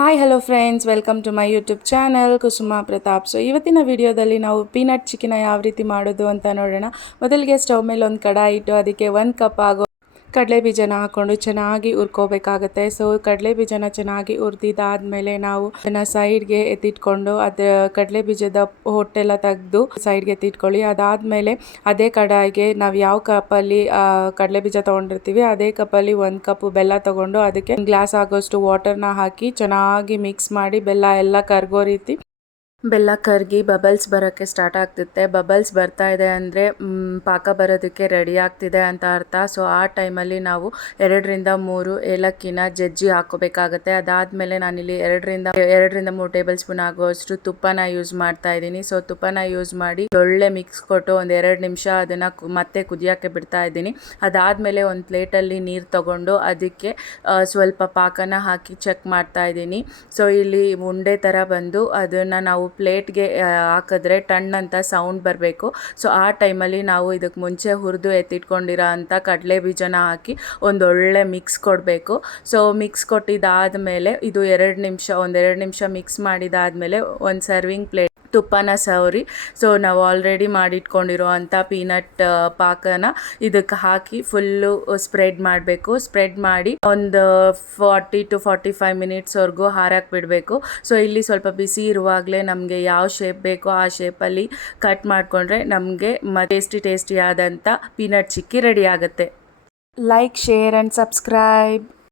Hi hello friends, welcome to my YouTube channel Kusuma Pratap. So ಇವತ್ತಿನ ವಿಡಿಯೋದಲ್ಲಿ ನಾವು ಪೀನಟ್ ಚಿಕನ್ ಯಾವ ರೀತಿ ಮಾಡೋದು ಅಂತ ನೋಡೋಣ. ಮೊದಲಿಗೆ ಸ್ಟವ್ ಮೇಲೆ ಒಂದು ಕಡಾಯಿ ಇಟ್ಟು ಅದಕ್ಕೆ 1 ಕಪ್ ಆಗೋ ಕಡಲೆ ಬೀಜನ ಹಾಕ್ಕೊಂಡು ಚೆನ್ನಾಗಿ ಹುರ್ಕೋಬೇಕಾಗುತ್ತೆ. ಸೊ ಕಡಲೆ ಬೀಜನ ಚೆನ್ನಾಗಿ ಹುರಿದಿದ್ದಾದ್ಮೇಲೆ ನಾವು ಅದನ್ನು ಸೈಡ್ಗೆ ಎತ್ತಿಟ್ಕೊಂಡು ಕಡಲೆ ಬೀಜದ ಹೊಟ್ಟೆಲ್ಲ ತೆಗೆದು ಸೈಡ್ಗೆ ಎತ್ತಿಟ್ಕೊಳ್ಳಿ. ಅದಾದಮೇಲೆ ಅದೇ ಕಡಾಯಿಗೆ ನಾವು ಯಾವ ಕಪ್ಪಲ್ಲಿ ಕಡಲೆ ಬೀಜ ತೊಗೊಂಡಿರ್ತೀವಿ ಅದೇ ಕಪ್ಪಲ್ಲಿ 1 ಕಪ್ ಬೆಲ್ಲ ತೊಗೊಂಡು ಅದಕ್ಕೆ 1 ಗ್ಲಾಸ್ ಆಗೋಷ್ಟು ವಾಟರ್ನ ಹಾಕಿ ಚೆನ್ನಾಗಿ ಮಿಕ್ಸ್ ಮಾಡಿ ಬೆಲ್ಲ ಎಲ್ಲ ಕರಗೋ ರೀತಿ ಬೆಲ್ಲ ಕರಗಿ ಬಬಲ್ಸ್ ಬರೋಕ್ಕೆ ಸ್ಟಾರ್ಟ್ ಆಗ್ತಿರುತ್ತೆ. ಬಬಲ್ಸ್ ಬರ್ತಾ ಇದೆ ಅಂದರೆ ಪಾಕ ಬರೋದಕ್ಕೆ ರೆಡಿ ಆಗ್ತಿದೆ ಅಂತ ಅರ್ಥ. ಸೊ ಆ ಟೈಮಲ್ಲಿ ನಾವು 2ರಿಂದ 3 ಏಲಕ್ಕಿನ ಜಜ್ಜಿ ಹಾಕೋಬೇಕಾಗತ್ತೆ. ಅದಾದಮೇಲೆ ನಾನಿಲ್ಲಿ 2ರಿಂದ 3 ಟೇಬಲ್ ಸ್ಪೂನ್ ಆಗುವಷ್ಟು ತುಪ್ಪನ ಯೂಸ್ ಮಾಡ್ತಾ ಇದ್ದೀನಿ. ಸೊ ತುಪ್ಪನ ಯೂಸ್ ಮಾಡಿ ಒಳ್ಳೆ ಮಿಕ್ಸ್ ಕೊಟ್ಟು ಒಂದು 2 ನಿಮಿಷ ಅದನ್ನು ಮತ್ತೆ ಕುದಿಯೋಕ್ಕೆ ಬಿಡ್ತಾ ಇದ್ದೀನಿ. ಅದಾದಮೇಲೆ ಒಂದು ಪ್ಲೇಟಲ್ಲಿ ನೀರು ತಗೊಂಡು ಅದಕ್ಕೆ ಸ್ವಲ್ಪ ಪಾಕನ ಹಾಕಿ ಚೆಕ್ ಮಾಡ್ತಾ ಇದ್ದೀನಿ. ಸೊ ಇಲ್ಲಿ ಉಂಡೆ ಥರ ಬಂದು ಅದನ್ನು ನಾವು ಪ್ಲೇಟ್ಗೆ ಹಾಕಿದ್ರೆ ಟಣ್ ಅಂತ ಸೌಂಡ್ ಬರಬೇಕು. ಸೊ ಆ ಟೈಮಲ್ಲಿ ನಾವು ಇದಕ್ಕೆ ಮುಂಚೆ ಹುರಿದು ಎತ್ತಿಟ್ಕೊಂಡಿರೋ ಅಂಥ ಕಡಲೆ ಬೀಜನ ಹಾಕಿ ಒಂದೊಳ್ಳೆ ಮಿಕ್ಸ್ ಕೊಡಬೇಕು. ಸೊ ಮಿಕ್ಸ್ ಕೊಟ್ಟಿದ್ದಾದಮೇಲೆ ಇದು 2 ನಿಮಿಷ ಮಿಕ್ಸ್ ಮಾಡಿದಾದಮೇಲೆ ಒಂದು ಸರ್ವಿಂಗ್ ಪ್ಲೇಟ್ ತುಪ್ಪನ ಸವರಿ ಸೊ ನಾವು ಆಲ್ರೆಡಿ ಮಾಡಿಟ್ಕೊಂಡಿರೋ ಅಂಥ ಪೀನಟ್ ಪಾಕನ ಇದಕ್ಕೆ ಹಾಕಿ ಫುಲ್ಲು ಸ್ಪ್ರೆಡ್ ಮಾಡಬೇಕು. ಸ್ಪ್ರೆಡ್ ಮಾಡಿ ಒಂದು 40 to 45 ಮಿನಿಟ್ಸ್ವರೆಗೂ ಹಾರಕ್ಕೆ ಬಿಡಬೇಕು. ಸೊ ಇಲ್ಲಿ ಸ್ವಲ್ಪ ಬಿಸಿ ಇರುವಾಗಲೇ ನಮಗೆ ಯಾವ ಶೇಪ್ ಬೇಕೋ ಆ ಶೇಪಲ್ಲಿ ಕಟ್ ಮಾಡಿಕೊಂಡ್ರೆ ನಮಗೆ ಟೇಸ್ಟಿ ಆದಂಥ ಪೀನಟ್ ಚಿಕ್ಕಿ ರೆಡಿ ಆಗುತ್ತೆ. Like, share and subscribe.